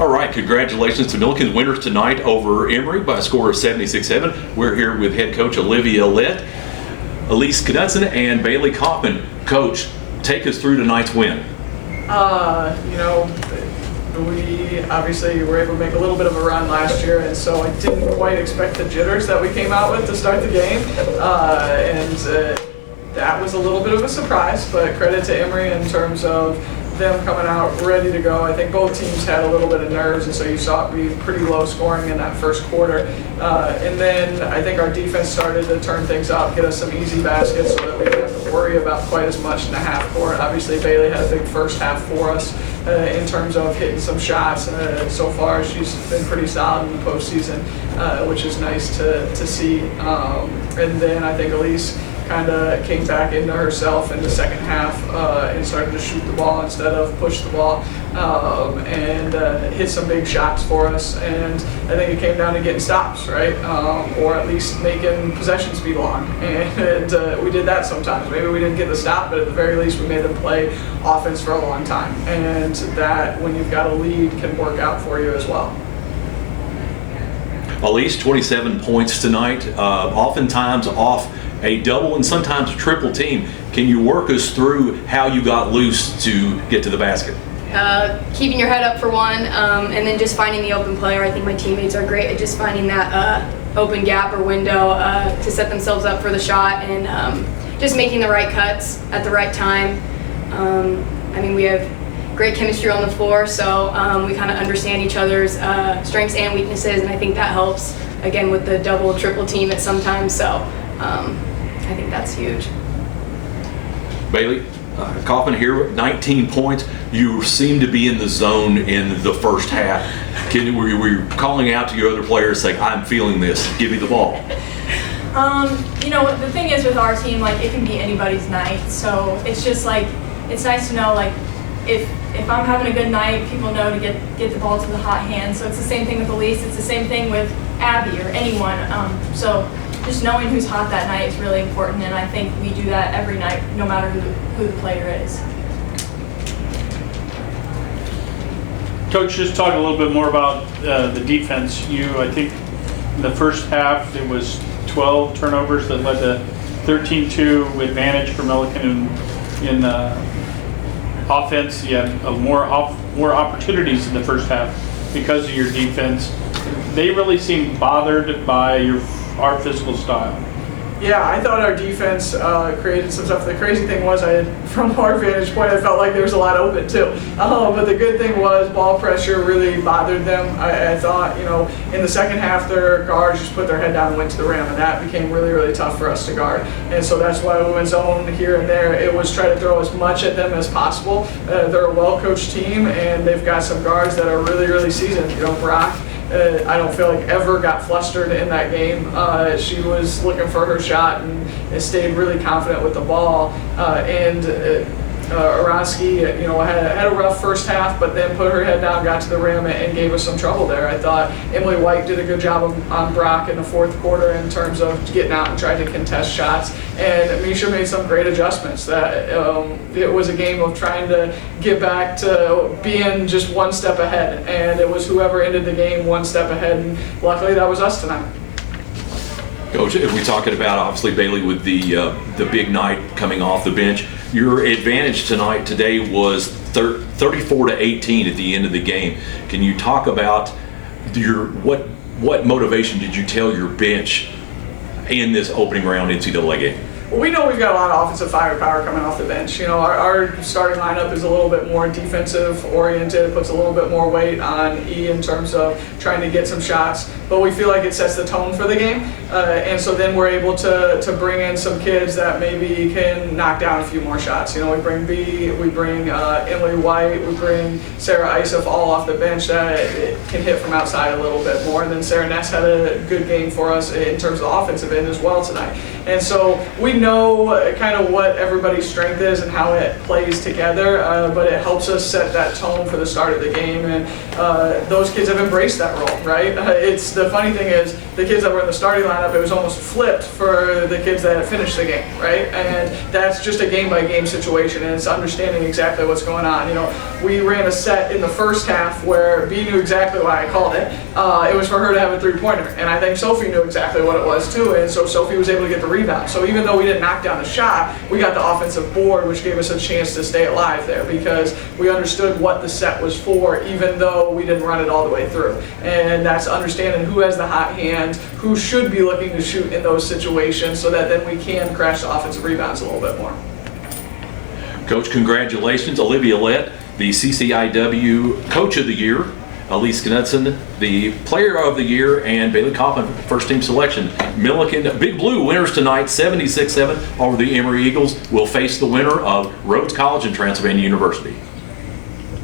All right, congratulations to Millikin winners tonight over Emory by a score of 76-7. We're here with head coach Olivia Lett, Elyce Knudsen, and Bailey Coffman. Coach, take us through tonight's win. We obviously were able to make a little bit of a run last year, and so I didn't quite expect the jitters that we came out with to start the game. That was a little bit of a surprise, but credit to Emory in terms of them coming out ready to go. I think both teams had a little bit of nerves, and so you saw it be pretty low scoring in that first quarter. And then I think our defense started to turn things up, get us some easy baskets so that we didn't have to worry about quite as much in the half court. Obviously, Bailey had a big first half for us in terms of hitting some shots. So far, she's been pretty solid in the postseason, which is nice to see. And then I think Elyce kind of came back into herself in the second half and started to shoot the ball instead of push the ball, and hit some big shots for us. And I think it came down to getting stops, right? Or at least making possessions be long. And we did that sometimes. Maybe we didn't get the stop, but at the very least we made them play offense for a long time. And that, when you've got a lead, can work out for you as well. Elyce, 27 points tonight, oftentimes off a double and sometimes a triple team. Can you work us through how you got loose to get to the basket? Keeping your head up for one, and then just finding the open player. I think my teammates are great at just finding that open gap or window to set themselves up for the shot, and just making the right cuts at the right time. We have great chemistry on the floor, so we kind of understand each other's strengths and weaknesses, and I think that helps, again, with the double, triple team at sometimes. So I think that's huge. Bailey, Coffman here, 19 points. You seem to be in the zone in the first half. Were you calling out to your other players saying, I'm feeling this, give me the ball? The thing is with our team, it can be anybody's night. So it's just it's nice to know, if I'm having a good night, people know to get the ball to the hot hand. So it's the same thing with Elyce. It's the same thing with Abby or anyone. So just knowing who's hot that night is really important, and I think we do that every night, no matter who the player is. Coach, just talk a little bit more about the defense. I think in the first half it was 12 turnovers that led to 13-2 advantage for Millikin in offense. You had more opportunities in the first half because of your defense. They really seemed bothered by our physical style. Yeah, I thought our defense created some stuff. The crazy thing was, from our vantage point, I felt like there was a lot open too. But the good thing was, ball pressure really bothered them. I thought, in the second half, their guards just put their head down and went to the rim, and that became really, really tough for us to guard. And so that's why we went zone here and there. It was try to throw as much at them as possible. They're a well-coached team, and they've got some guards that are really, really seasoned. Brock, I don't feel like ever got flustered in that game. She was looking for her shot and stayed really confident with the ball. Aronsky, had a rough first half, but then put her head down, got to the rim, and gave us some trouble there. I thought Emily White did a good job on Brock in the fourth quarter in terms of getting out and trying to contest shots. And Misha made some great adjustments. It was a game of trying to get back to being just one step ahead, and it was whoever ended the game one step ahead, and luckily that was us tonight. Coach, we're talking about obviously Bailey with the big night coming off the bench. Your advantage today was 34-18 at the end of the game. Can you talk about what motivation did you tell your bench in this opening round NCAA game? Well, we know we've got a lot of offensive firepower coming off the bench. Our starting lineup is a little bit more defensive oriented. It puts a little bit more weight on E in terms of trying to get some shots. But we feel like it sets the tone for the game. And so then we're able to bring in some kids that maybe can knock down a few more shots. We bring B, we bring Emily White, we bring Sarah Isef all off the bench that can hit from outside a little bit more. And then Sarah Ness had a good game for us in terms of the offensive end as well tonight. And so we know kind of what everybody's strength is and how it plays together, but it helps us set that tone for the start of the game. And those kids have embraced that role, right? It's the funny thing is the kids that were in the starting lineup, it was almost flipped for the kids that had finished the game, right? And that's just a game-by-game situation, and it's understanding exactly what's going on. You know, we ran a set in the first half where B knew exactly why I called it. It was for her to have a three-pointer, and I think Sophie knew exactly what it was too, and so Sophie was able to get the rebound. So even though we didn't knock down the shot, we got the offensive board, which gave us a chance to stay alive there because we understood what the set was for, even though we didn't run it all the way through. And that's understanding who has the hot hand, who should be looking to shoot in those situations, so that then we can crash the offensive rebounds a little bit more. Coach, congratulations. Olivia Lett, the CCIW Coach of the Year. Elyce Knudsen, the Player of the Year, and Bailey Coffman, first team selection. Millikin, Big Blue winners tonight, 76-7 over the Emory Eagles, will face the winner of Rhodes College and Transylvania University.